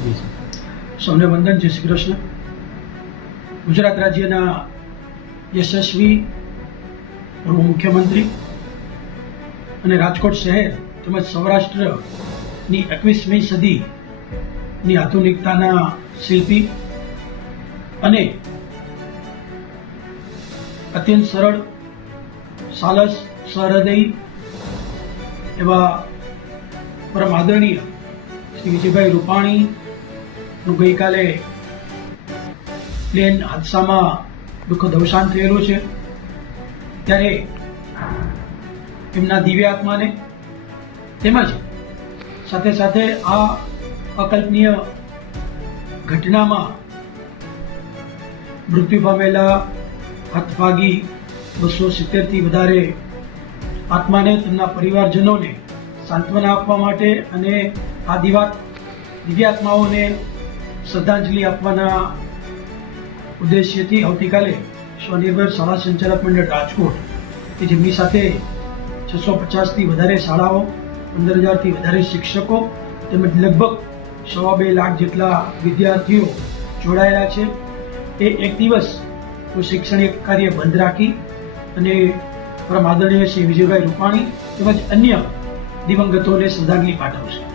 સૌને વંદન, જય શ્રી કૃષ્ણ. ગુજરાત રાજ્યના યશસ્વી પૂર્વ મુખ્યમંત્રી અને રાજકોટ શહેર તેમજ સૌરાષ્ટ્રની એકવીસમી સદીની આધુનિકતાના શિલ્પી અને અત્યંત સરળ, સાલસ, સહૃદયી એવા પરમ આદરણીય શ્રી વિજયભાઈ રૂપાણીનું ગઈકાલે પ્લેન હાદસામાં દુઃખદ અવસાન થયેલું છે. ત્યારે એમના દિવ્ય આત્માને તેમજ સાથે સાથે આ અકલ્પનીય ઘટનામાં મૃત્યુ પામેલા હતભાગી બસો સિત્તેરથી વધારે આત્માને તેમના પરિવારજનોને સાંત્વના આપવા માટે અને આ દિવા દિવ્યાત્માઓને શ્રદ્ધાંજલિ આપવાના ઉદ્દેશ્યથી આવતીકાલે સ્વનિર્ભર શાળા સંચાલક મંડળ રાજકોટ, કે જેમની સાથે છસો પચાસથી વધારે શાળાઓ, પંદર હજારથી વધારે શિક્ષકો તેમજ લગભગ સવા બે લાખ જેટલા વિદ્યાર્થીઓ જોડાયેલા છે. એ એક દિવસ શૈક્ષણિક કાર્ય બંધ રાખી અને પરમ આદરણીય શ્રી વિજયભાઈ રૂપાણી તેમજ અન્ય દિવંગતોને શ્રદ્ધાંજલિ પાઠવશે.